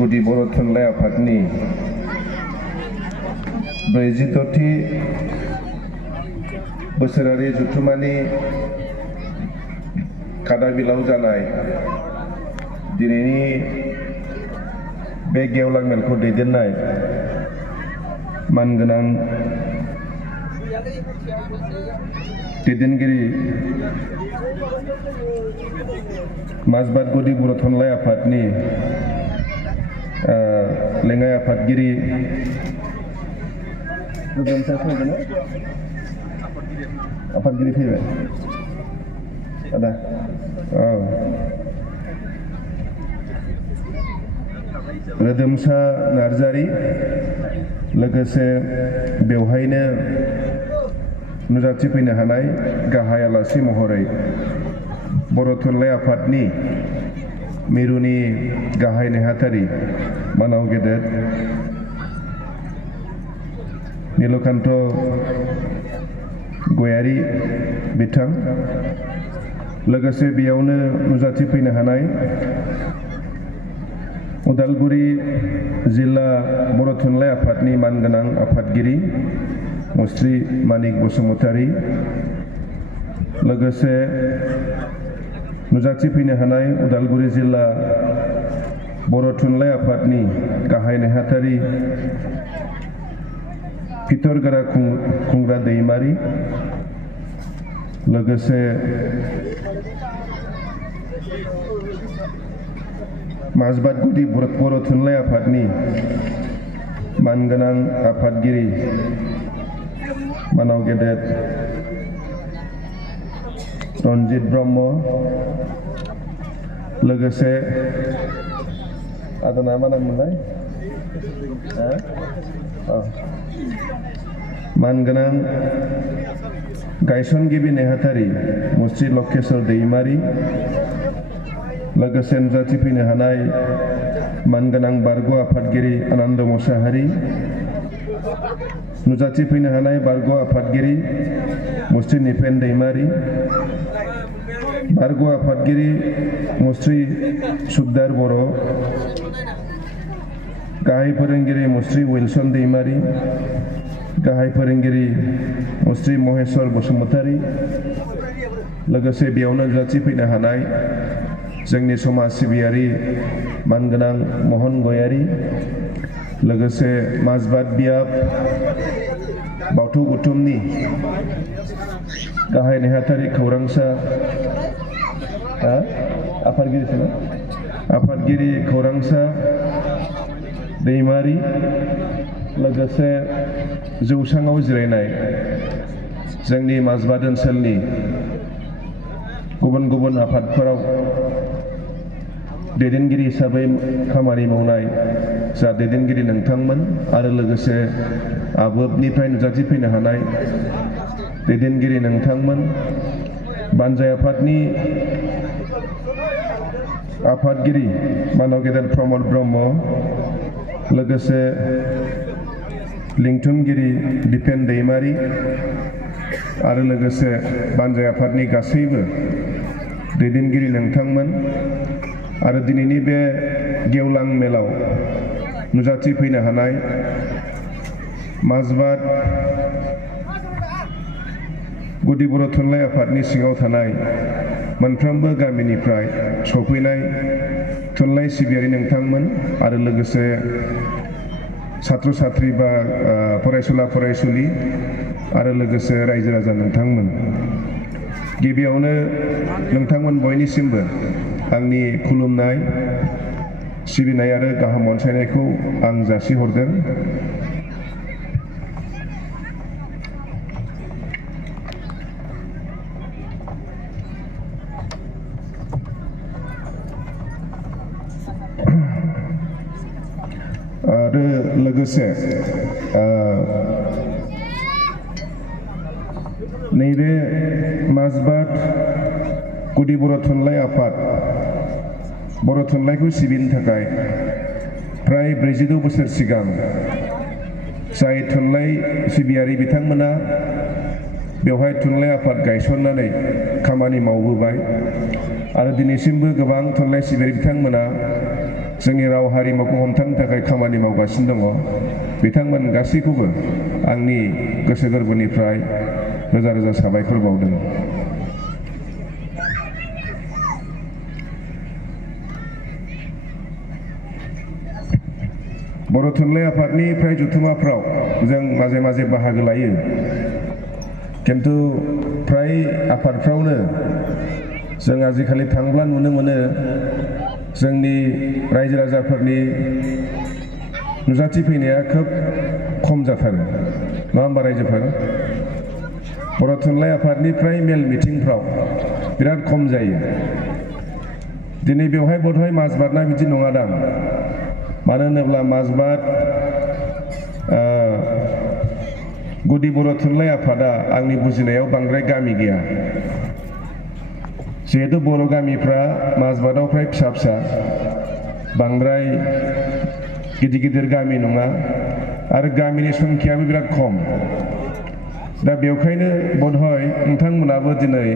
गुदि बर' थुनलाइ आफादनि 46थि बोसोरारि जथुम्मानि कादाबिलाव जानाय दिनैनि बे गेवलां मेलखौ दैदेननाय मानगोनां दैदेनगिरि माजबाद गुदि बर' थुनलाइ आफादनि लेङाइ आफादगिरि आफादगिरि फैबाय आदा रोदोमसा नार्जारी लोगोसे बेवहायनो नुजाथिफैनो हानाय गाहाय आलासि महरै बर' थुनलाइ आफादनि मिरुनि गाहाय नेहाथारि मानाव गेदेर नीलकान्त गयारी बिथां लोगोसे बेयावनो नुजाथिफैनो हानाय उदालगुरि जिल्ला बर' थुनलाइ आफादनि मानगोनां आफादगिरि मुस्रि मानिक बसुमतारी लोगोसे नुजाथिफैनो हानाय उदालगुरि जिल्ला बर' थुनलाइ आफादनि गाहाय नेहाथारि फितरगोरा खुंग्रा दैमारी लोगोसे माजबाद गुदि बर' थुनलाइ आफादनि मानगोनां आफादगिरि मानाव गेदेर रनजित ब्रह्म लोगोसे आदाना मा नाम मोनलाय मानगोनां गायसनगिरि नेहाथारि मुस्रि लकेश्वर दैमारी लोगोसे नुजाथिफैनो हानाय मानगोनां बारग' आफादगिरि आनन्द मोसाहारी नुजाथिफैनो हानाय बारग' आफादगिरि मुस्रि निपेन दैमारी बारग' आफादगिरि मुस्रि सुखदार बर' गाहाय फोरोंगिरि मुस्रि विल्सन दैमारी गाहाय फोरोंगिरि मुस्रि महेश्वर बसुमतारी लोगोसे बेयावनो नुजाथिफैनो हानाय जोंनि समाज सिबियारि मानगोनां महन गयारी लोगोसे माजबाद बियाब बाथौ गौथुमनि गाहाय नेहाथारि खौरांसा आफादगिरि खौरांसा दैमारी लोगोसे जौसाङाव जिरायनाय जोंनि माजबाद ओनसोलनि गुबुन गुबुन आफादफोराव दैदेनगिरि हिसाबै खामानि मावनाय जा दैदेनगिरि नोंथांमोन आरो लोगोसे आबोबनिफ्राय नुजाथिफैनो हानाय दैदेनगिरि नोंथांमोन बानजाय आफादनि आफादगिरि मानाव गेदेर प्रमद ब्रह्म लोगोसे लिंथुमगिरि दिपेन दैमारी आरो लोगोसे बानजाय आफादनि गासैबो दैदेनगिरि नोंथांमोन आरो दिनैनि बे गेवलां मेलाव नुजाथिफैनो हानाय माजबाद गुदि बर' थुनलाइ आफादनि सिङाव थानाय मोनफ्रोमबो गामिनिफ्राय सफैनाय थुनलाइ सिबियारि नोंथांमोन आरो लोगोसे छात्र छात्री बा फरायसुला फरायसुलि आरो लोगोसे रायजो राजा नोंथांमोन गिबियावनो नोंथांमोन बयनिसिमबो आंनि खुलुमनाय सिबिनाय आरो गाहाम अनसायनायखौ आं जासिहरदों। आरो लोगोसे नैबे माजबाद गुदि बर' थुनलाइ आफाद बर' थुनलाइखौ सिबिनो थाखाय फ्राय 46 बोसोर सिगां जाय थुनलाइ सिबियारि बिथांमोना बेवहाय थुनलाइ आफाद गायसननानै खामानि मावबोबाय आरो दिनैसिमबो गोबां थुनलाइ सिबियारि बिथांमोना जोंनि राव हारिमुखौ हमथानो थाखाय खामानि मावगासिनो दङ बिथांमोन गासैखौबो आंनि गोसो गोरबोनिफ्राय रोजा रोजा साबायखर बावदों। बर' थुनलाइ आफादनि फ्राय जथुम्माफ्राव जों माजे माजे बाहागो लायो, किन्तु फ्राय आफादफ्रावनो जों आजिखालि थांब्ला नुनो मोनो जोंनि रायजो राजाफोरनि नुजाथि फैनाया खोब खम जाथारो, नङा होमबा रायजोफोर? बर' थुनलाइ आफादनि फ्राय मेल मिटिंफ्राव बिराद खम जायो। दिनै बेवहाय बधय माजबादना बिदि नङादां, मानो होनोब्ला माजबाद गुदि बर' थुनलाइ आफादा आंनि बुजिनायाव बांद्राय गामि गैया। जिहेतु बर' गामिफ्रा माजबादाव फ्राय फिसा फिसा, बांद्राय गिदिर गिदिर गामि नङा आरो गामिनि संख्याबो बिराद खम। दा बेवखायनो बधय नोंथांमोनाबो दिनै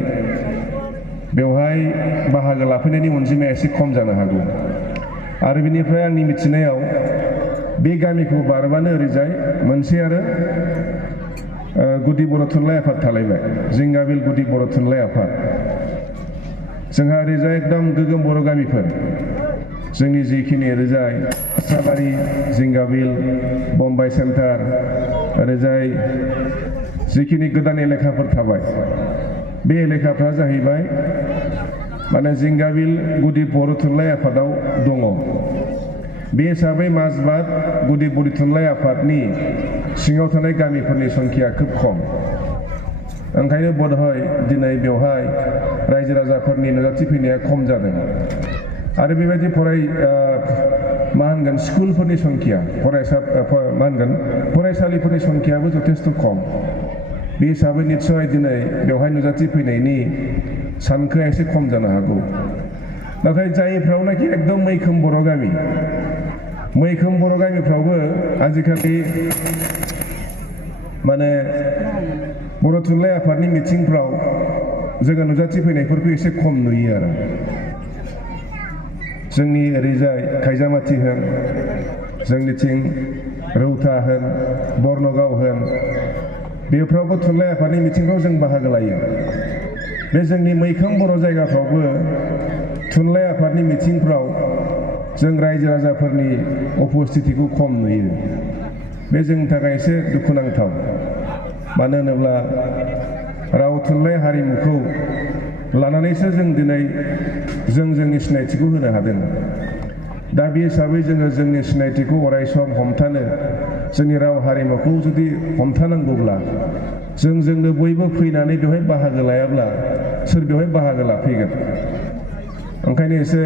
बेवहाय बाहागो लाफैनायनि अनजिमाया एसे खम जानो हागौ। आरो बेनिफ्राय आंनि मिथिनायाव बे गामिखौ बारबानो ओरैजाय मोनसे आरो गुदि बर' थुनलाइ आफाद थालायबाय, जिंगाबिल गुदि बर' थुनलाइ आफाद। जोंहा ओरैजाय एकदम गोगोम बर' गामिफोर, जोंनि जिखिनि ओरैजाय साबारि, जिंगाबिल, बम्बाइ सेन्टार, ओरैजाय जिखिनि गोदान एलेखाफोर थाबाय, बे एलेखाफ्रा जाहैबाय माने जिंगाबिल गुदि बर' थुनलाइ आफादाव दङ। बे हिसाबै माजबाद गुदि बर' थुनलाइ आफादनि सिङाव थानाय गामिफोरनि संख्या खोब खम। ओंखायनो बधय दिनै बेवहाय रायजो राजाफोरनि नुजाथि फैनाया खम जादों। आरो बेबायदि स्कुलफोरनि संख्या, फरायसालिफोरनि संख्याबो जथेस्थ' खम। बे हिसाबै निस्सय दिनै बेवहाय नुजाथि फैनायनि सानखोआ एसे खम जानो हागौ। नाथाय जायफ्रावनाखि एकदम मैखोम बर' गामि, मैखोम बर' गामिफ्रावबो आजिखालि माने बर' थुनलाइ आफादनि मिथिंफ्राव जोङो नुजाथि फैनायफोरखौ एसे खम नुयो आरो। जोंनि ओरैजाय खायजामाथि होन, जोंनिथिं रौता होन, बर्नगाव होन, बेफ्रावबो थुनलाइ आफादनि मिथिंफ्राव जों बाहागो लायो। बे जोंनि मैखोम बर' जायगाफ्रावबो थुनलाइ आफादनि मिथिंफ्राव जों रायजो राजाफोरनि उपस्थितिखौ खम नुयो। बे जोंनि थाखाय एसे दुखुनांथाव। मानो होनोब्ला राव थुनलाइ हारिमुखौ लानानैसो जों दिनै जोंनि सिनायथिखौ होनो हादों। दा बे हिसाबै जोङो जोंनि सिनायथिखौ अरायसम हमथानो, जोंनि राव हारिमुखौ जुदि हमथानांगौब्ला जोंनो बयबो फैनानै बेवहाय बाहागो लायाब्ला सोर बेवहाय बाहागो लाफैगोन? ओंखायनो एसे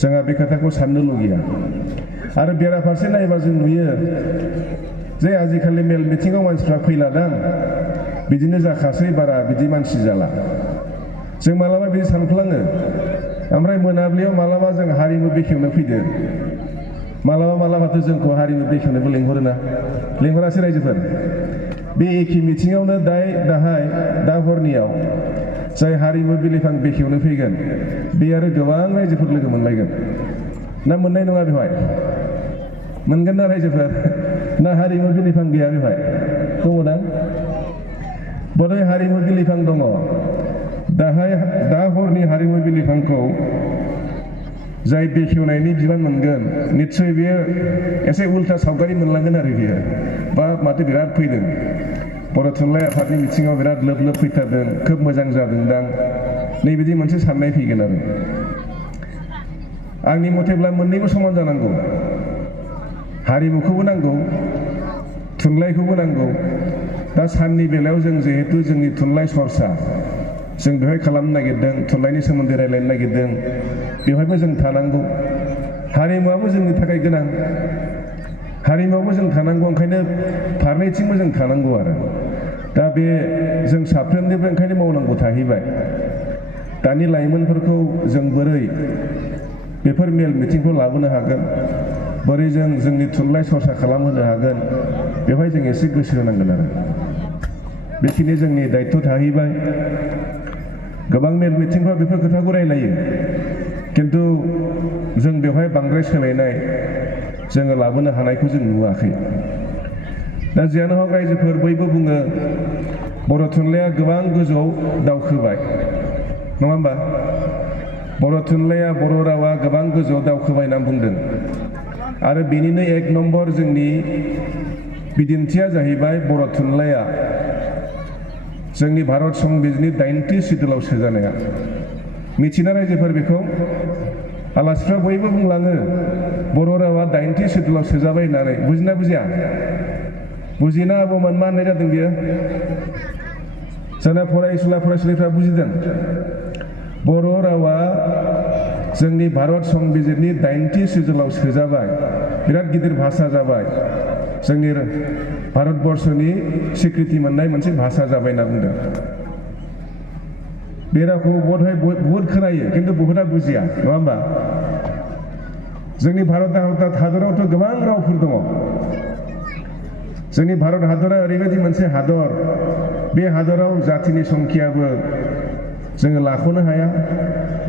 जोंहा बे खोथाखौ साननो लुगैया। आरो बेराफारसे नायोबा जों नुयो जे आजिखालि मेल मिथिङाव मानसिफ्रा फैलादां, बिदिनो जाखासै, बारा बिदि मानसि जाला। जों मालाबा बिदि सानफ्लाङो, ओमफ्राय मोनाबिलियाव मालाबा जों हारिमु बेखेवनो फैदो, मालाबाथ' जोंखौ हारिमु बेखेवनोबो लेंहरोना, लेंहरासै रायजोफोर? बे एखे मिथिङावनो दा हरनियाव जाय हारिमु बिलिफां बेखेवनो फैगोन, बे आरो गोबां रायजोफोर लोगो मोनलायगोन ना मोननाय नङा? बेवहाय मोनगोन ना रायजोफोर? ना हारिमु बिलिफां गैया बेवहाय? दङ ना? बधय हारिमु बिलिफां दङ। दा हरनि हारिमु बिलिफांखौ जाय बेखेवनायनि बिबान मोनगोन, निस्सय बेयो एसे उल्था सावगारि मोनलांगोन आरो बियो, बा माथो बिराद फैदों, बर' थुनलाइ आफादनि मिथिङाव बिराद लोब लोब फैथारदों, खोब मोजां जादोंदां, नैबिदि मोनसे साननाय फैगोन आरो। आंनि मथेब्ला मोननैबो समान जानांगौ। हारिमुखौबो नांगौ, थुनलाइखौबो नांगौ। दा साननि बेलायाव जों जिहेतु जोंनि थुनलाइ सरसा जों बेवहाय खालामनो नागिरदों, थुनलाइनि सोमोन्दै रायज्लायनो नागिरदों, बेवहायबो जों थानांगौ। हारिमुवाबो जोंनि थाखाय गोनां, हारिमुवाबो जों थानांगौ। ओंखायनो फारनैथिंबो जों थानांगौ आरो। दा बे जों साफ्रोमनिबो ओंखायनो मावनांगौ थाहैबाय। दानि लाइमोनफोरखौ जों बोरै बेफोर मेल मिथिंखौ लाबोनो हागोन, बोरै जों जोंनि थुनलाइ सरसा खालामहोनो हागोन, बेवहाय जों एसे गोसो होनांगोन आरो। बेखिनि जोंनि दायित्व थाहैबाय। गोबां मेल मिथिंफ्राव बेफोर खोथाखौ रायलायो, खिन्थु जों बेवहाय बांद्राय सोलायनाय जोङो लाबोनो हानायखौ जों नुवाखै। दा जियानो हक रायजोफोर बयबो बुङो बर' थुनलाइया गोबां गोजौआव दावखोबाय नङा होमबा? बर' थुनलाइया बर' रावा गोबां गोजौआव दावखोबाय होनना बुंदों आरो बेनिनो एक नम्बर जोंनि बिदिन्थिया जाहैबाय बर' थुनलाइया जोंनि भारत संबिजिरनि 90 सिडुलाव सोजानाया। मिथिना रायजोफोर बेखौ आलासिफ्रा बयबो बुंलाङो बर' रावा 90 सिडुलाव सोजाबाय होननानै। बुजिना बुजिया? बुजिना आबौमोन मा होननाय जादों बियो? जोंना फरायसुला फरायसुलिफ्रा बुजिदों। बर' रावा जोंनि भारत संबिजिरनि 90 सिडुलाव सोजाबाय, बिराद गिदिर भाषा जाबाय, जोंनि भारतबर्षनि स्वीकृति मोननाय मोनसे भाषा जाबाय होनना बुंदों। बे रावखौ बहुद खोनायो खिन्थु बहुदा बुजिया नङा होमबा? जोंनि भारत हादरावथ' गोबां रावफोर दङ। जोंनि भारत हादरा ओरैबायदि मोनसे हादर, बे हादराव जातिनि संख्याबो जोङो लाख'नो हाया,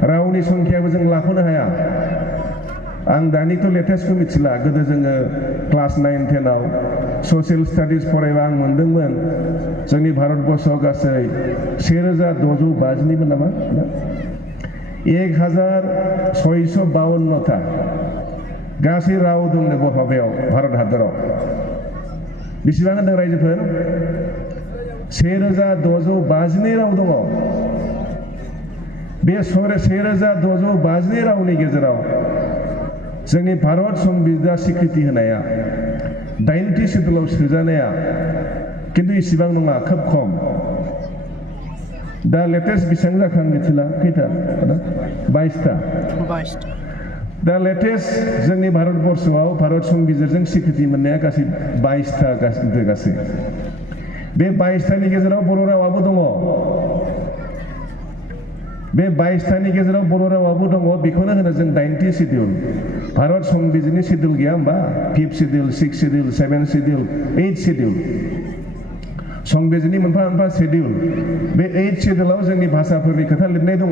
रावनि संख्याबो जों लाख'नो हाया। आं दानिथ' लेटेस्टखौ मिथिला, गोदो जोङो क्लास 9, 10आव ससियेल स्टाडिज फरायबा आं मोनदोंमोन जोंनि भारतबर्षआव गासै 1650 नामा 1652टा गासै राव दंनो माबायाव भारत हादराव। बेसेबां होनदों रायजोफोर? 1652 राव दङ। बे 1652 रावनि गेजेराव जोंनि भारत संबिजिरा स्वीकृति होनाया 90 सिडुलाव सोजानाया खिन्थु इसेबां नङा, खोब खम। दा लेटेस्ट बेसेबां जाखो आं मिथिला, खैथा? 22टा। दा लेटेस्ट जोंनि भारतबर्षआव भारत संबिजिरजों स्वीकृति मोननाया गासै 22टा गासै। बे 22टानि गेजेराव बर' रावाबो दङ। बे 22टानि गेजेराव बर' रावाबो दङ। बेखौनो होनो जों 90 सिडुल। भारत संबिजिरनि सिडुल गैया होमबा? 5th schedule, 6th schedule, 7th schedule, 8th schedule. संबिजिरनि मोनफा मोनफा सिडुल। बे 8th सिडुलाव जोंनि भाषाफोरनि खोथा लिरनाय दङ।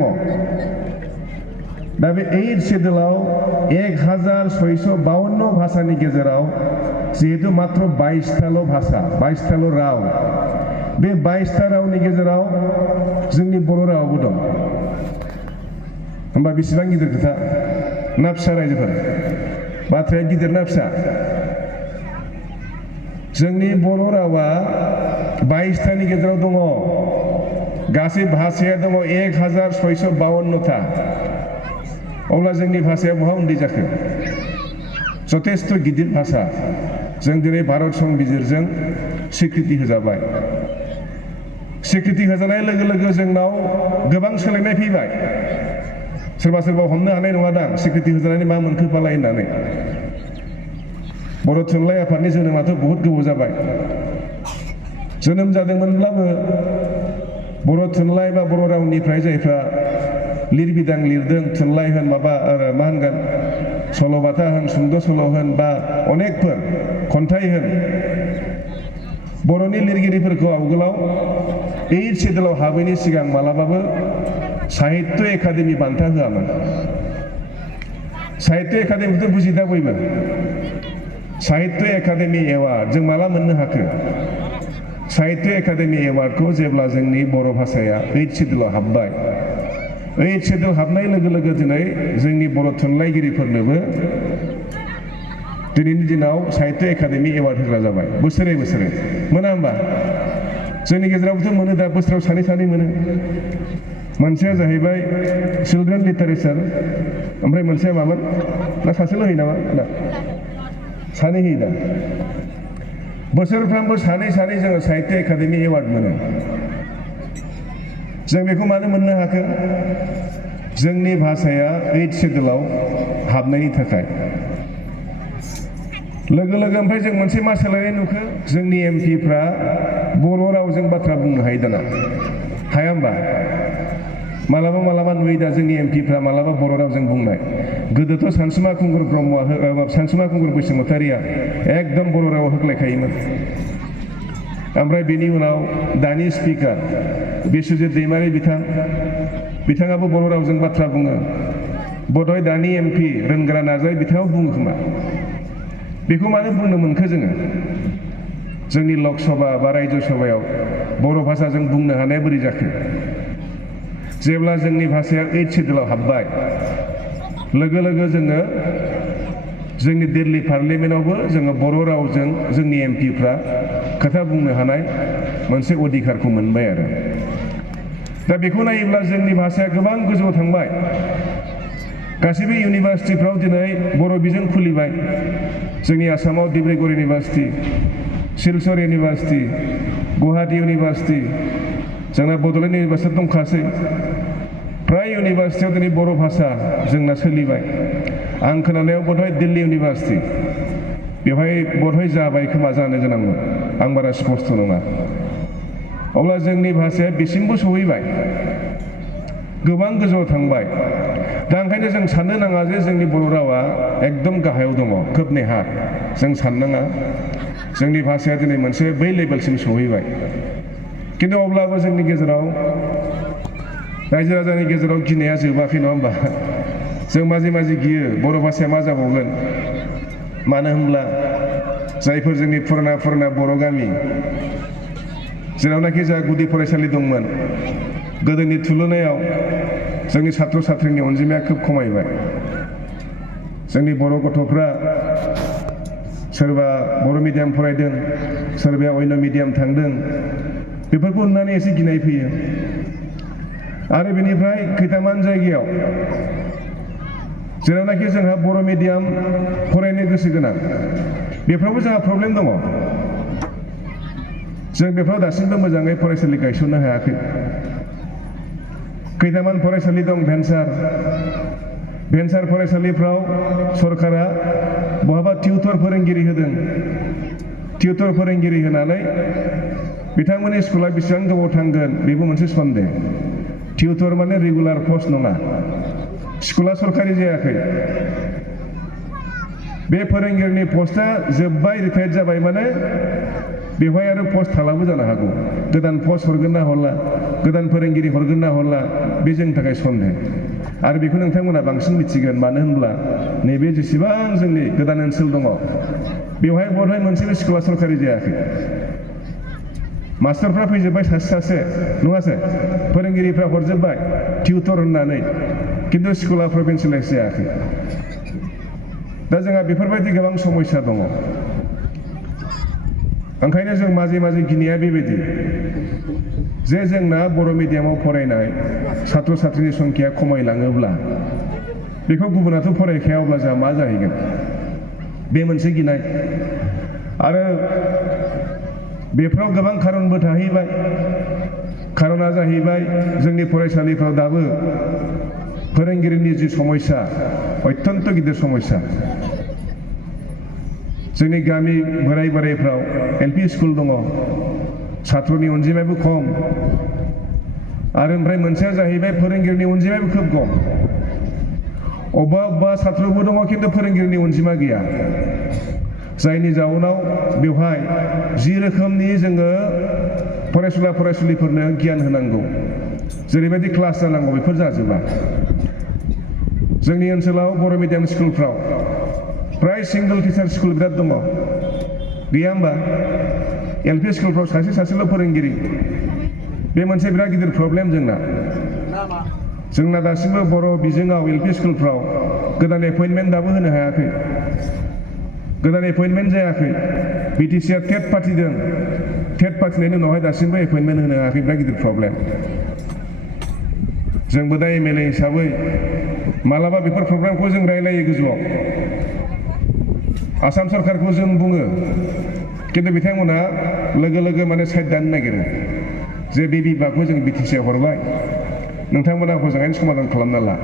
दा बे 8th सिडुलाव 1652 भाषानि गेजेराव जिहेतु मात्र 22टाल' भाषा, 22टाल' राव, बे 22टा रावनि गेजेराव जोंनि बर' रावाबो दं। होमबा बेसेबां गिदिर खोथा ना फिसा रायजोफोर? बाथ्राया गिदिर ना फिसा? जोंनि बर' रावा 22टानि गेजेराव दङ। गासै भाषाया दङ 1652टा। अब्ला जोंनि भाषाया बहा उन्दै जाखो? जथेस्थ' गिदिर भाषा। जों दिनै भारत संबिजिरजों स्वीकृति होजाबाय। स्वीकृति होजानाय लोगो लोगो जोंनाव गोबां सोलायनाय फैबाय। सोरबा सोरबा हमनो हानाय नङा दां स्वीकृति होजानायनि मा मोनखो फालाय होननानै। बर' थुनलाइ आफादनि जोनोमाथ' बहुद गोबाव जाबाय। जोनोम जादोंमोनब्लाबो बर' थुनलाइ बा बर' रावनिफ्राय जायफ्रा लिरबिदां लिरदों, थुनलाइ होन माबा मा होनगोन, सल'बाथा होन, सुंद' सल' होन बा अनेकफोर खन्थाइ होन, बर'नि लिरगिरिफोरखौ आवगोलाव 8th सिडुलाव हाबैनि सिगां मालाबाबो साहित्य एकाडेमि बान्था होआमोन। साहित्य एकाडेमिखौथ' बुजिदा बयबो। साहित्य एकाडेमि एवार्ड जों माला मोननो हाखो? साहित्य एकाडेमि एवार्डखौ जेब्ला जोंनि बर' भाषाया 8th सिडुलाव हाबबाय। 8th सिडुल हाबनाय लोगो लोगो दिनै जोंनि बर' थुनलाइगिरिफोरनोबो दिनैनि दिनाव साहित्य एकाडेमि एवार्ड होग्रा जाबाय बोसोरे बोसोरे। मोना होमबा? जोंनि गेजेरावबोथ' मोनो दा, बोसोराव सानै सानै मोनो। मोनसेया जाहैबाय चिल्ड्रेन लिटारेचार, ओमफ्राय मोनसेया मामोन? ना सासेल' होयो नामा? ना सानै होयो दा। बोसोरफ्रामबो सानै सानै जोङो साहित्य एकाडेमि एवार्ड मोनो। जों बेखौ मानो मोननो हाखो? जोंनि भाषाया 8th सिडुलाव हाबनायनि थाखाय। लोगो लोगो ओमफ्राय जों मोनसे मा सोलायनाय नुखो? जोंनि एमपिफ्रा बर' रावजों बाथ्रा बुंनो हायो दाना। हाया होमबा? मालाबा मालाबा नुयो दा जोंनि एमपिफ्रा मालाबा बर' रावजों बुंनाय। गोदोथ' सानसुमा खुंगुर ब्रह्मआ सानसुमा खुंगुर बैसोमुतारिया एकदम बर' रावाव होख्लायखायोमोन। ओमफ्राय बेनि उनाव दानि स्पिकार बिश्वजित दैमारि बिथाङाबो बर' रावजों बाथ्रा बुङो। बधय दानि एमपि रोंग्रा नार्जारी बिथाङा बुङो खोमा बेखौ मानो बुंनो मोनखो जोङो जोंनि लक सभा बा रायजो सभायाव बर' भाषाजों बुंनो हानाया बोरै जाखो जेब्ला जोंनि भाषाया 8 सिडुलाव हाबबाय लोगो लोगो जोङो जोंनि दिल्ली पार्लियामेन्टआवबो जोङो बर' रावजों जोंनि एमपिफ्रा खोथा बुंनो हानाय मोनसे अधिकारखौ मोनबाय आरो दा बेखौ नायोब्ला जोंनि भाषाया गोबां गोजौआव थांबाय गासैबो इउनिभार्सिटिफ्राव दिनै बर' बिजों खुलिबाय जोंनि आसामाव Dibrugarh university Silchar university Guwahati university जोंना बड'लेण्ड इउनिभार्सिटि दंखासै फ्राय इउनिभार्सिटियाव दिनै बर' भाषा जोंना सोलिबाय आं खोनानायाव बधय दिल्ली इउनिभार्सिटि बेवहाय बधय जाबाय खोमा जानो गोनांमोन आं बारा स्पष्ट नङा अब्ला जोंनि भाषाया बेसिमबो सहैबाय गोबां गोजौआव थांबाय दा ओंखायनो जों साननो नाङा जे जोंनि बर' रावा एकदम गाहायाव दङ खोब नेहाथ जों साननाङा जोंनि भाषाया दिनै मोनसे बै लेभेलसिम सहैबाय खिन्थु अब्लाबो जोंनि गेजेराव रायजो राजानि गेजेराव गिनाया जोबाखै नङा होमबा जों माजे माजे गियो बर' भाषाया मा जाबावगोन मानो होनब्ला जायफोर जोंनि पुराना बर' गामि जेरावनाखि जा गुदि फरायसालि दंमोन गोदोनि थुलुनायाव जोंनि छात्र छात्रीनि अनजिमाया खोब खमायबाय जोंनि बर' गथ'फ्रा सोरबा बर' मिडियाम फरायदों सोरबाया अन्य मिडियाम थांदों बेफोरखौ नुनानै एसे गिनाय फैयो आरो बेनिफ्राय खैथामान जायगायाव जेरावनाखि जोंहा बर' मिडियाम फरायनो गोसो गोनां बेफ्रावबो जोंहा प्रब्लेम दङ जों बेफ्राव दासिमबो मोजाङै फरायसालि गायसननो हायाखै खैथामान फरायसालि दं भेन्सार फरायसालिफ्राव सरकारा बहाबा टिउटर फोरोंगिरि होदों टिउटर फोरोंगिरि होनानै बिथांमोननि स्कुला बेसेबां गोबाव थांगोन बेबो मोनसे सन्देह टिउटर माने रेगुलार पस्ट नङा स्कुला सरकारि जायाखै बे फोरोंगिरिनि पस्टआ जोब्बाय रिटायार्ड जाबाय माने बेवहाय आरो पस्ट थालाबो जानो हागौ गोदान पस्ट हरगोन ना हरला गोदान फोरोंगिरि हरगोन ना हरला बे जोंनि थाखाय सन्देह आरो बेखौ नोंथांमोना बांसिन मिथिगोन मानो होनब्ला नैबे जेसेबां जोंनि गोदान ओनसोल दङ बेवहाय बधय मोनसेबो स्कुला सरकारि जायाखै मास्टारफ्रा फैजोब्बाय सासे नङासै फोरोंगिरिफ्रा हरजोब्बाय टिउटर होननानै खिन्थु स्कुला प्रभिन्सियेलाइज जायाखै दा जोंहा बेफोरबायदि गोबां समस्या दङ ओंखायनो जों माजे गिनाया बेबायदि जे जोंना बर' मिडियामाव फरायनाय छात्र छात्रीनि संख्याया खमायलाङोब्ला बेखौ गुबुनाथ' फरायखाया अब्ला जोंहा मा जाहैगोन बे मोनसे गिनाय आरो बेफ्राव गोबां खारनबो थाहैबाय खारना जाहैबाय जोंनि फरायसालिफ्राव दाबो फोरोंगिरिनि जि समस्या अत्यन्त गिदिर समस्या जोंनि गामि बोराइफ्राव एलपि स्कुल दङ छात्रनि अनजिमायाबो खम आरो ओमफ्राय मोनसेया जाहैबाय फोरोंगिरिनि अनजिमायाबो खोब खम अबेबा छात्रबो दङ खिन्थु फोरोंगिरिनि अनजिमा गैया जायनि जाउनाव बेवहाय जि रोखोमनि जोङो फरायसुलिफोरनो गियान होनांगौ जेरैबायदि क्लास जानांगौ बेफोर जाजोबा जोंनि ओनसोलाव बर' मिडियाम स्कुलफ्राव प्राय सिंगल टिचार स्कुल बिराद दङ गैया होमबा एलपि स्कुलफ्राव सासेल' फोरोंगिरि बे मोनसे बिराद गिदिर प्रब्लेम जोंना दासिमबो बर' बिजोङाव एलपि स्कुलफ्राव गोदान एपइन्टमेन्ट दाबो होनो हायाखै गोदान एपइन्टमेन्ट जायाखै बिटिसिआ टेट फाथिदों टेट फाथिनायनि उनावहाय दासिमबो एपइन्टमेन्ट होनो हायाखै बिराद गिदिर प्रब्लेम जोंबो दा एमएलए हिसाबै मालाबा बेफोर प्रग्रामखौ जों रायलायो गोजौआव आसाम सरकारखौ जों बुङो खिन्थु बिथांमोना लोगो माने साइड दानो नागिरो जे बे बिभागखौ जों बिटिसिआव हरबाय नोंथांमोना मोजाङैनो समाधान खालामना ला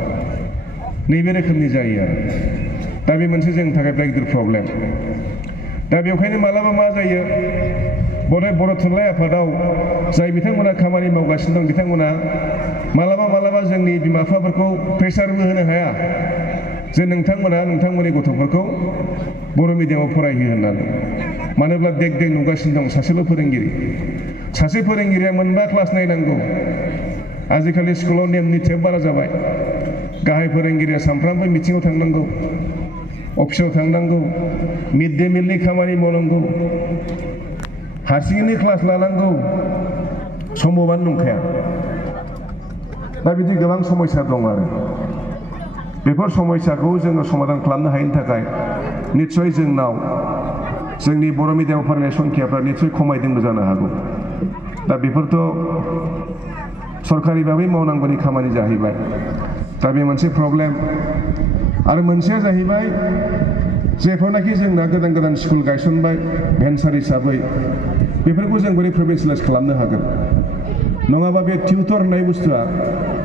नैबे रोखोमनि जायो आरो दा बे मोनसे जोंनि थाखाय बिराद गिदिर प्रब्लेम दा बेवखायनो मालाबा मा जायो बर' थुनलाइ आफादाव जाय बिथांमोना खामानि मावगासिनो दं बिथांमोना मालाबा जोंनि बिमा बिफाफोरखौ प्रेसारबो होनो हाया जे नोंथांमोना नोंथांमोननि गथ'फोरखौ बर' मिडियामाव फरायहो होननानै मानोब्ला देग नुगासिनो दं सासेल' फोरोंगिरि सासे फोरोंगिरिया मोनबा क्लास नायनांगौ आजिखालि स्कुलाव नेम निथिया बारा जाबाय गाहाय फोरोंगिरिया सानफ्रामबो मिटिङाव थांनांगौ, अफिसाव थांनांगौ, मिड डे मिलनि खामानि मावनांगौ, हारसिङैनो क्लास लानांगौ, सम्भबानो नंखाया। दा बिदि गोबां समस्या दं आरो बेफोर समस्याखौ जोङो समाधान खालामनो हायैनि थाखाय निस्सय जोंनाव जोंनि बर' मिडियामाव फरायनाय संख्याफ्रा निस्सय खमायदोंबो जानो हागौ। दा बेफोरथ' सरकारि भाबै मावनांगौनि खामानि जाहैबाय। दा बे मोनसे प्रब्लेम। आरो मोनसेया जाहैबाय जेफोरनाखि जोंना गोदान गोदान स्कुल गायसनबाय भेन्सार हिसाबै बेफोरखौ जों बोरै प्रभिन्सियेलाइज खालामनो हागोन? नङाबा बे टिउटर होननाय बुस्थुआ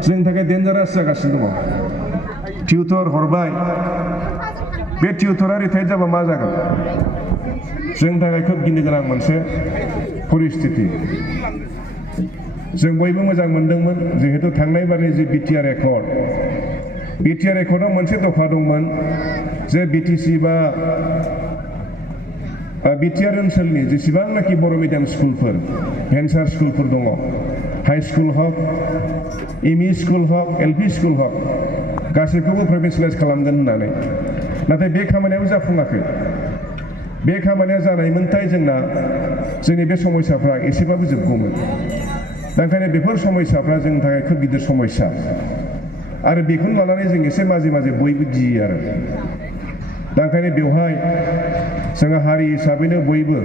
जोंनि थाखाय डेन्जारास जागासिनो दङ। टिउटर हरबाय, बे टिउटरा रिटायार्ड जाबा मा जागोन? जोंनि थाखाय खोब गिनो गोनां मोनसे परिस्थिति। जों बयबो मोजां मोनदोंमोन जिहेतु थांनाय बारनि जि बिटिआर एकर्ड, बिटिआर एकर्डआव मोनसे दफा दंमोन जे बिटिसि बा बिटिआर ओनसोलनि जेसेबांनाखि बर' मिडियाम स्कुलफोर, भेन्सार स्कुलफोर दङ, हाई स्कुल हक, एमइ स्कुल हक, एलपि स्कुल हक, गासैखौबो प्रभिन्सियेलाइज खालामगोन होननानै। नाथाय बे खामानियाबो जाफुङाखै। बे खामानिया जानायमोनथाय जोंनि बे समस्याफ्रा एसेबाबो जोबगौमोन। दा ओंखायनो बेफोर समस्याफ्रा जोंनि थाखाय खोब गिदिर समस्या। आरो बेखौनो लानानै जों एसे माजे माजे बयबो गियो आरो। दा ओंखायनो बेवहाय जोंहा हारि हिसाबैनो बयबो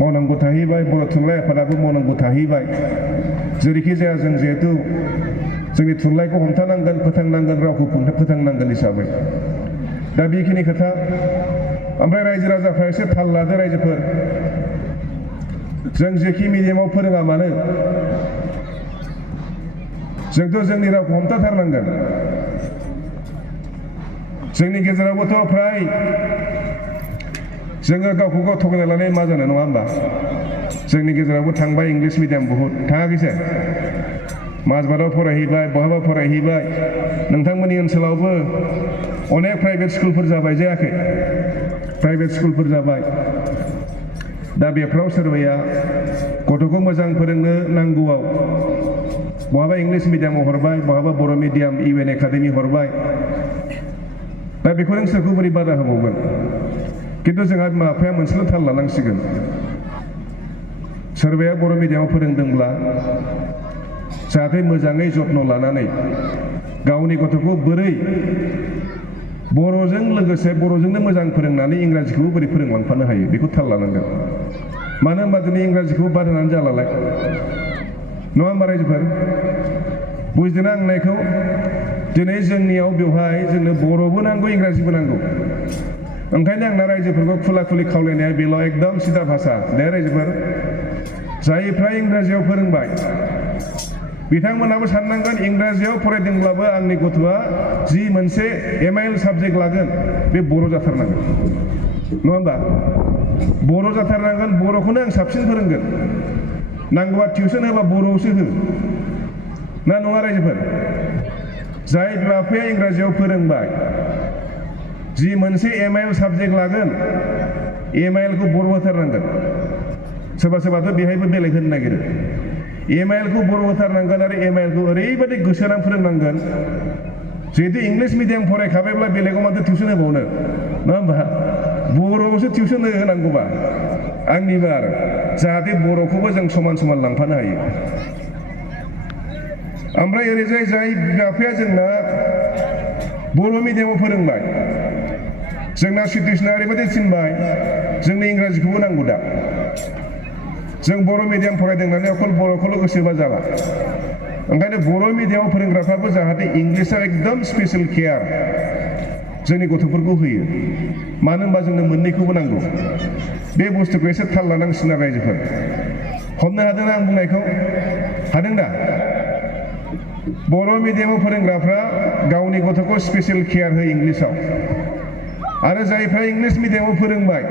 मावनांगौ थाहैबाय, बर' थुनलाइ आफादाबो मावनांगौ थाहैबाय। जेरैखि जाया जों जिहेतु जोंनि थुनलाइखौ हमथानांगोन, फोथांनांगोन, रावखौ फोथांनांगोन हिसाबै। दा बेखिनि खोथा। ओमफ्राय रायजो राजाफ्रा एसे थाल लादो रायजोफोर। जों जेखि मिडियामाव फोरोङा मानो जोंथ' जोंनि रावखौ हमथाथारनांगोन। जोंनि गेजेरावबोथ' फ्राय जोङो गावखौ गाव थगायना लानाय मा जानो, नङा होमबा? जोंनि गेजेरावबो थांबाय इंलिस मिडियाम बहुद, थाङाखैसो? माजबादाव फरायहैबाय, बहाबा फरायहैबाय। नोंथांमोननि ओनसोलावबो अनेक प्राइभेट स्कुलफोर जाबाय, जायाखै? प्राइभेट स्कुलफोर जाबाय। दा बेफ्राव सोरबाया गथ'खौ मोजां फोरोंनो नांगौआव बहाबा इंलिस मिडियामाव हरबाय, बहाबा बर' मिडियाम इउएन एकाडेमि हरबाय। दा बेखौ नों सोरखौ बोरै बादा होबावगोन? खिन्थु जोंहा बिमा बिफाया मोनसेल' थाल लानांसिगोन। सोरबाया बर' मिडियामाव फोरोंदोंब्ला जाहाथे मोजाङै जत्न लानानै गावनि गथ'खौ बोरै बर'जों लोगोसे बर'जोंनो मोजां फोरोंनानै इंराजिखौबो बोरै फोरोंलांफानो हायो बेखौ थाल लानांगोन। मानो होनबा दिनै इंराजिखौ बाद होनानै जालालाय, नङा होमबा रायजोफोर? बुजिदोंना आं होननायखौ? दिनै जोंनियाव बेवहाय जोंनो बर'बो नांगौ, इंराजिबो नांगौ। ओंखायनो आंना रायजोफोरखौ खुला खुलि खावलायनाया बेल' एकदम सिदा भाषा दे रायजोफोर। जायफ्रा इंराजियाव फोरोंबाय बिथांमोनाबो साननांगोन इंराजियाव फरायदोंब्लाबो आंनि गथ'आ जि मोनसे एमआइएल साबजेक्ट लागोन बे बर' जाथारनांगोन, नङा होमबा? बर' जाथारनांगोन, बर'खौनो आं साबसिन फोरोंगोन। नांगौबा टिउसन होबा बर'आवसो हो, ना नङा रायजोफोर? जाय बिमा बिफाया इंराजियाव फोरोंबाय, जि मोनसे एमआइएल साबजेक्ट लागोन एमआइएलखौ बर' होथारनांगोन। सोरबा सोरबाथ' बेहायबो बेलेग होनो नागिरो। एमआइएलखौ बर' होथारनांगोन आरो एमआइएलखौ ओरैबायदि गोसो होनानै फोरोंनांगोन जिहेतु इंलिस मिडियाम फरायखाबायब्ला बेलेगाव माथो टिउसन होबावनो, नङा होमबा? बर'आवसो टिउसन होनांगौबा आंनिबो आरो, जाहाथे बर'खौबो जों समान समान लांफानो हायो। ओमफ्राय ओरैजाय जाय बिमा बिफाया जोंना बर' मिडियामाव फोरोंबाय, जोंना सिटुवेसना ओरैबायदि थिनबाय जोंनो इंराजिखौबो नांगौ। दा जों बर' मिडियाम फरायदों होननानै अकल बर'खौल' गोसोबा जाला। ओंखायनो बर' मिडियामाव फोरोंग्राफ्राबो जाहाथे इंलिसाव एकदम स्पेसियेल केयार जोंनि गथ'फोरखौ होयो। मानो होनबा जोंनो मोननैखौबो नांगौ। बे बुस्थुखौ एसे थाल लानांसिगोन आरो रायजोफोर। हमनो हादोंना आं बुंनायखौ? हादों दा? बर' मिडियामाव फोरोंग्राफ्रा गावनि गथ'खौ स्पेसियेल केयार होयो इंलिसाव, आरो जायफ्रा इंलिस मिडियामाव फोरोंबाय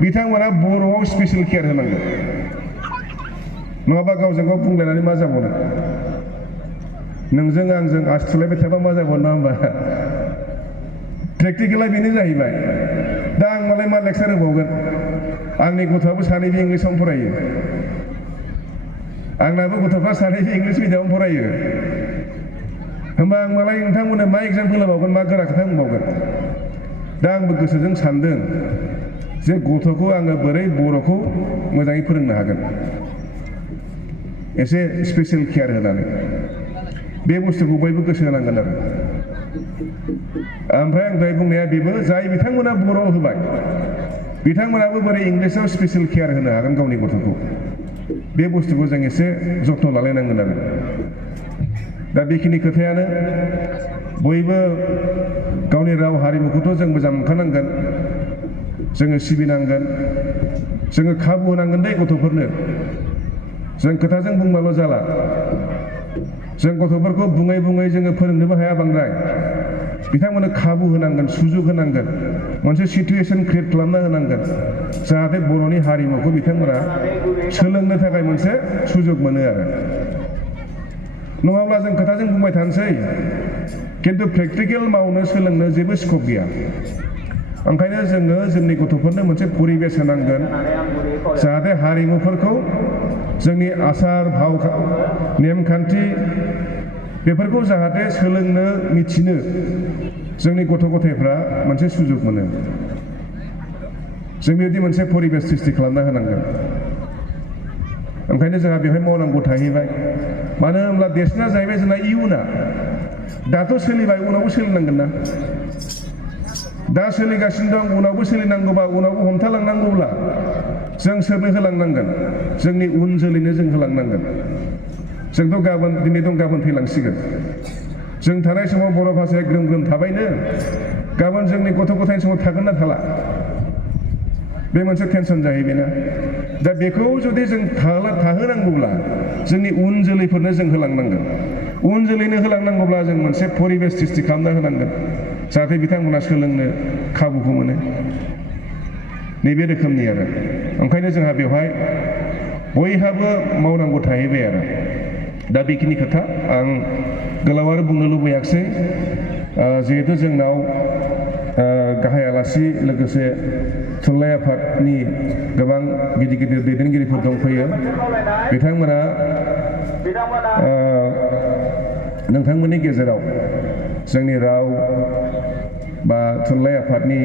बिथांमोना बर'आव स्पेसियेल केयार होनांगोन। नङाबा गावजों गाव बुंलायनानै मा जाबावनो? नोंजों आंजों आसथुलायबाय थाबा मा जाबावनो, नङा होमबा? प्रेक्टिकेला बेनो जाहैबाय। दा आं मालाय मा लेक्सार होबावगोन? आंनि गथ'आबो सानैबो इंलिसावनो फरायो, आंनाबो गथ'फ्रा सानैबो इंलिस मिडियामावनो फरायो। होमबा आं मालाय नोंथांमोननो मा एग्जाम्पोल होबावगोन मा गोरा खोथा बुंबावगोन दा आंबो गोसोजों सानदों जे गथ'खौ आङो बोरै बर'खौ मोजाङै फोरोंनो हागोन एसे स्पेसियेल केयार होनानै बे बुस्थुखौ बयबो गोसो होनांगोन आरो ओमफ्राय आं दहाय बुंनाया बेबो जाय बिथांमोना बर'आव होबाय बिथांमोनाबो बोरै इंलिसाव स्पेसियेल केयार होनो हागोन गावनि गथ'खौ बे बुस्थुखौ जों एसे जथ्न लालायनांगोन आरो दा बेखिनि खोथायानो बयबो गावनि राव हारिमुखौथ' जों मोजां मोनखानांगोन जोङो सिबिनांगोन जोङो खाबु होनांगोन दै गथ'फोरनो जों खोथाजों बुंबाल' जाला जों गथ'फोरखौ बुङै बुङै जोङो फोरोंनोबो हाया बांद्राय बिथांमोननो खाबु होनांगोन सुजुग होनांगोन मोनसे सिटुएसन क्रिएट खालामना होनांगोन जाहाथे बर'नि हारिमुखौ बिथांमोना सोलोंनो थाखाय मोनसे सुजुग मोनो आरो नङाब्ला जों खोथाजों बुंबाय थानोसै खिन्थु प्रेक्टिकेल मावनो सोलोंनो जेबो स्कप गैया ओंखायनो जोङो जोंनि गथ'फोरनो मोनसे परिबेस होनांगोन जाहाथे हारिमुफोरखौ जोंनि आसार भाव नेमखान्थि बेफोरखौ जाहाथे सोलोंनो मिथिनो जोंनि गथ' गथायफ्रा मोनसे सुजुग मोनो जों बेबायदि मोनसे परिबेस सृष्टि खालामना होनांगोन ओंखायनो जोंहा बेवहाय मावनांगौ थाहैबाय मानो होनब्ला देरसिना जाहैबाय जोंना इयुना दाथ' सोलिबाय उनावबो सोलिनांगोन ना दा सोलिगासिनो दं उनावबो सोलिनांगौबा उनावबो हमथालांनांगौब्ला जों सोरनो होलांनांगोन जोंनि उन जोलैनो जों होलांनांगोन जोंथ' गाबोन दिनै दं गाबोन थैलांसिगोन जों थानाय समाव बर' भाषाया ग्रोम ग्रोम थाबायनो गाबोन जोंनि गथ' गथायनि समाव थागोन ना थाला बे मोनसे टेनसन जाहैबायना दा बेखौ जुदि जों थाहोनांगौब्ला जोंनि उन जोलैफोरनो जों होलांनांगोन उन जोलैनो होलांनांगौब्ला जों मोनसे परिबेस सृष्टि खालामना होनांगोन जाहाथे बिथांमोना सोलोंनो खाबुखौ मोनो नैबे रोखोमनि आरो ओंखायनो जोंहा बेवहाय बयहाबो मावनांगौ थाहैबाय आरो दा बेखिनि खोथा आं गोलाव आरो बुंनो लुबैयाखिसै जिहेतु जोंनाव गाहाय आलासि लोगोसे थुनलाइ आफादनि गोबां गिदिर गिदिर दैदेनगिरिफोर दंफैयो बिथांमोना नोंथांमोननि गेजेराव जोंनि राव बा थुनलाइ आफादनि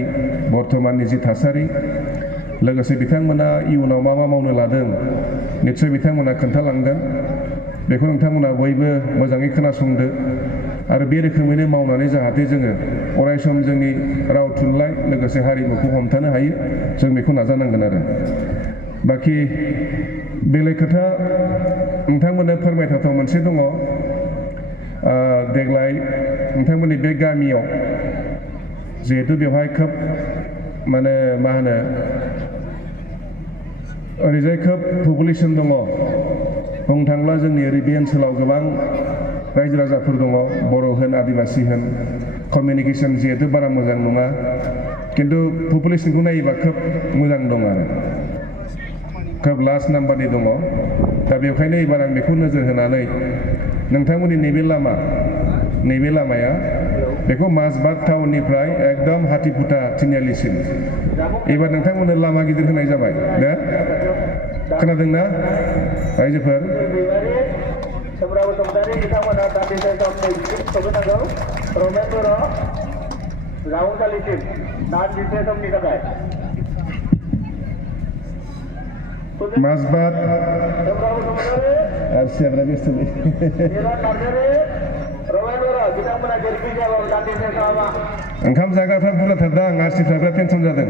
बर्थमाननि जि थासारि लोगोसे बिथांमोना इयुनाव मा मा मावनो लादों निस्सय बिथांमोना खोन्थालांगोन बेखौ नोंथांमोना बयबो मोजाङै खोनासंदो आरो बे रोखोमैनो मावनानै जाहाथे जोङो अरायसम जोंनि राव थुनलाइ लोगोसे हारिमुखौ हमथानो हायो जों बेखौ नाजानांगोन आरो बाखि बेलेग खोथा नोंथांमोननो फोरमायथावथाव मोनसे दङ देग्लाय नोंथांमोननि बे गामियाव जिहेतु बेवहाय खोब माने मा होनो ओरैजाय खोब पपुलेसन दङ बुंनो थाङोब्ला जोंनि ओरै बे ओनसोलाव गोबां रायजो राजाफोर दङ बर' होन आदिबासि होन कमिउनिकेसन जिहेतु बारा मोजां नङा खिन्थु पपुलेसनखौ नायोबा खोब मोजां दं आरो खोब लास्ट नाम्बारनि दङ दा बेखायनो एबार आं बेखौ नोजोर होनानै नोंथांमोननि नैबे लामाया बेखौ माजबाद टाउननिफ्राय एकदम हाथिफुटा तिनिआलिसिम एबार नोंथांमोननो लामा गिदिर होनाय जाबाय दे खोनादोंना रायजोफोर माजबाद आरो सियाब्रा बेस्थ' ओंखाम जाग्राफ्रा बुरजाथार दा आं आरसिफ्रा बिराद टेनसन जादों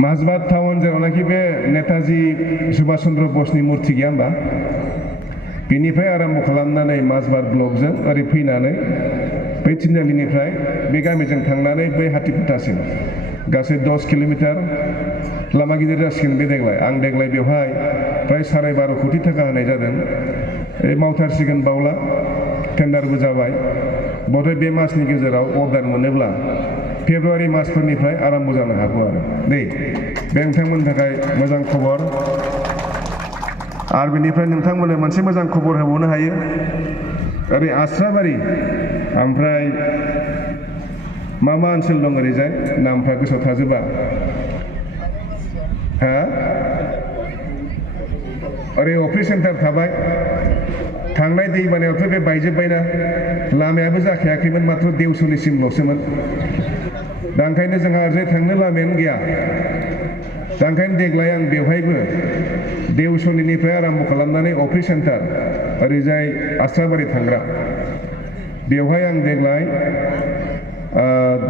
माजबाद टाउन जेरावनाखि बे नेताजि सुभाष चन्द्र बसनि मुर्ति गैया होमबा बेनिफ्राय आरम्भ खालामनानै माजबाद ब्लकजों ओरै फैनानै बै तिनिआलिनिफ्राय बे गामिजों थांनानै बै हाथिफुटासिम गासै 10 किल'मिटार लामा गिदिर जासिगोन बे देग्लाय आं देग्लाय बेवहाय प्राय 12.5 कोटि थाखा होनाय जादों मावथारसिगोन बावला टेन्डारबो जाबाय बधय बे मासनि गेजेराव अर्डार मोनोब्ला फेब्रुवारि मासफोरनिफ्राय आरम्भ जानो हागौ आरो बे नोंथांमोननि थाखाय मोजां खबर आरो बेनिफ्राय नोंथांमोननो मोनसे मोजां खबर होबावनो हायो ओरै आस्राबारि ओमफ्राय मा ओनसोल दं ओरैजाय नामफ्रा गोसोआव थाजोबा हा ओरै अफिस सेन्टार थाबाय थांनाय दै बानायावथ' बे बायजोब्बायना लामायाबो जाखायाखैमोन माथ्र देवस'निसिमल'सोमोन दा ओंखायनो जोंहा ओरैजाय थांनो लामायानो गैया दा ओंखायनो देग्लाय आं बेवहायबो देवस'निनिफ्राय आराम्भ खालामनानै अफिस सेन्टार ओरैजाय आस्राबारि थांग्रा बेवहाय आं देग्लाय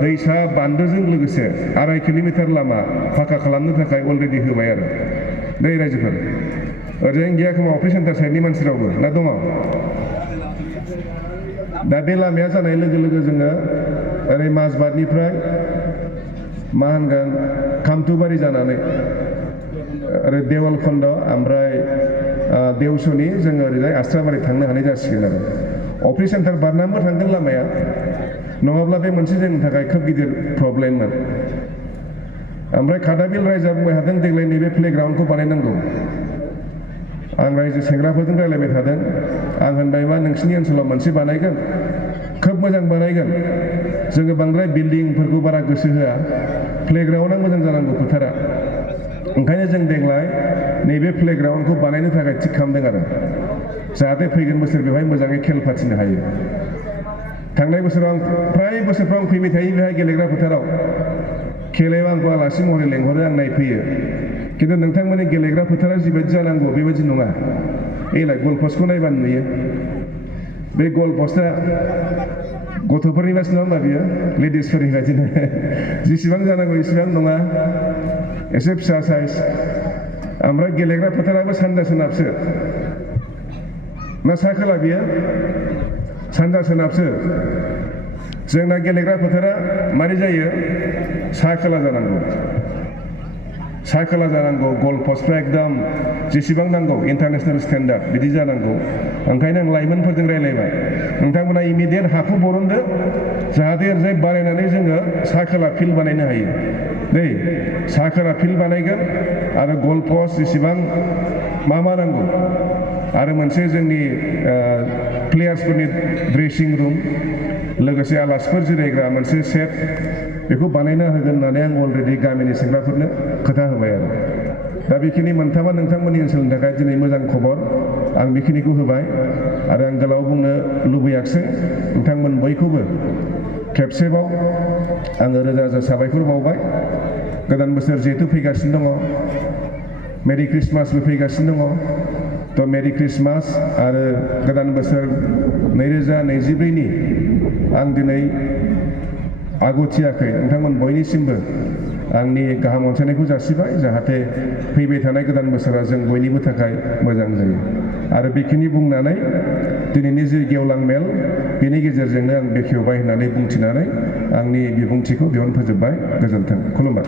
दैसा बान्दोजों लोगोसे 2.5 किल'मिटार लामा फाखा खालामनो थाखाय अलरेडि होबाय आरो दै रायजोफोर ओरैजाय गैया खोमा अफिस सेन्टार साइडनि मानसिफ्रावबो ना दङ दा बे लामाया जानाय लोगो लोगो जोङो ओरै माजबादनिफ्राय मा होनगोन खामथुबारि जानानै ओरै देवलखन्द ओमफ्राय देवस'नि जोङो ओरैजाय आस्राबारि थांनो हानाय जासिगोन आरो अफिस सेन्टार बारनानैबो थांगोन लामाया नङाब्ला बे मोनसे जोंनि थाखाय खोब गिदिर प्रब्लेममोन ओमफ्राय खादाबिल रायजोआ बुंबाय थादों देग्लाय नैबे प्लेग्राउन्डखौ बानायनांगौ आं रायजो सेंग्राफोरजों रायज्लायबाय थादों आं होनबाय मा नोंसिनि ओनसोलाव मोनसे बानायगोन खोब मोजां बानायगोन जोङो बांद्राय बिल्डिंफोरखौ बारा गोसो होआ प्लेग्राउन्डआ मोजां जानांगौ फोथारा ओंखायनो जों देग्लाय नैबे प्लेग्राउन्डखौ बानायनो थाखाय थिग खालामदों आरो जाहाथे फैगोन बोसोर बेवहाय मोजाङै खेल फाथिनो हायो थांनाय बोसोराव आं फ्राय बोसोरफ्राव आं फैबाय थायो बेहाय गेलेग्रा फोथाराव खेलायाव आंखौ आलासि महरै लेंहरो आं नायफैयो खिन्थु नोंथांमोननि गेलेग्रा फोथारा जिबायदि जानांगौ बेबायदि नङा एलाय गल पस्टखौ नायबानो नुयो बे गल पस्टआ गथ'फोरनि बासो नङा होमबा बियो लेडिसफोरनि बायदिनो जेसेबां जानांगौ एसेबां नङा एसे फिसा साइज ओमफ्राय गेलेग्रा फोथाराबो सानजा सोनाबसो ना सा खोला बियो सानजा सोनाबसो जोंना गेलेग्रा फोथारा मारै जायो सा खोला जानांगौ गल पस्टफ्रा एकदम जेसेबां नांगौ इन्टारनेसनेल स्टेन्डार्ड बिदि जानांगौ ओंखायनो आं लाइमोनफोरजों रायज्लायबाय नोंथांमोना इमिडियेट हाखौ बरनदो जाहाथे ओरैजाय बानायनानै जोङो सा खोला फिल्ड बानायनो हायो दै सा खोला फिल्ड बानायगोन आरो गल पस्ट जेसेबां मा नांगौ आरो मोनसे जोंनि प्लेयार्सफोरनि ड्रेसिं रुम लोगोसे आलासिफोर जिरायग्रा मोनसे सेट बेखौ बानायना होगोन होननानै आं अलरेडि गामिनि सेंग्राफोरनो खोथा होबाय आरो दा बेखिनि मोनथामा नोंथांमोननि ओनसोलनि थाखाय दिनै मोजां खबर आं बेखिनिखौ होबाय आरो आं गोलाव बुंनो लुबैयाखिसै नोंथांमोन बयखौबो खेबसेबाव आङो रोजा रोजा साबायखर बावबाय गोदान बोसोर जिहेतु फैगासिनो दङ मेरि क्रिसमासबो फैगासिनो दङ थ' मेरि क्रिसमास आरो गोदान बोसोर 2024नि आं दिनै आगथियाखै नोंथांमोन बयनिसिमबो आंनि गाहाम अनसायनायखौ जासिबाय जाहाथे फैबाय थानाय गोदान बोसोरा जों बयनिबो थाखाय मोजां जायो आरो बेखिनि बुंनानै दिनैनि जि गेवलां मेल बेनि गेजेरजोंनो आं बेखेवबाय होननानै बुंथिनानै आंनि बिबुंथिखौ बेयावनो फोजोबबाय गोजोन्थों खुलुमबाय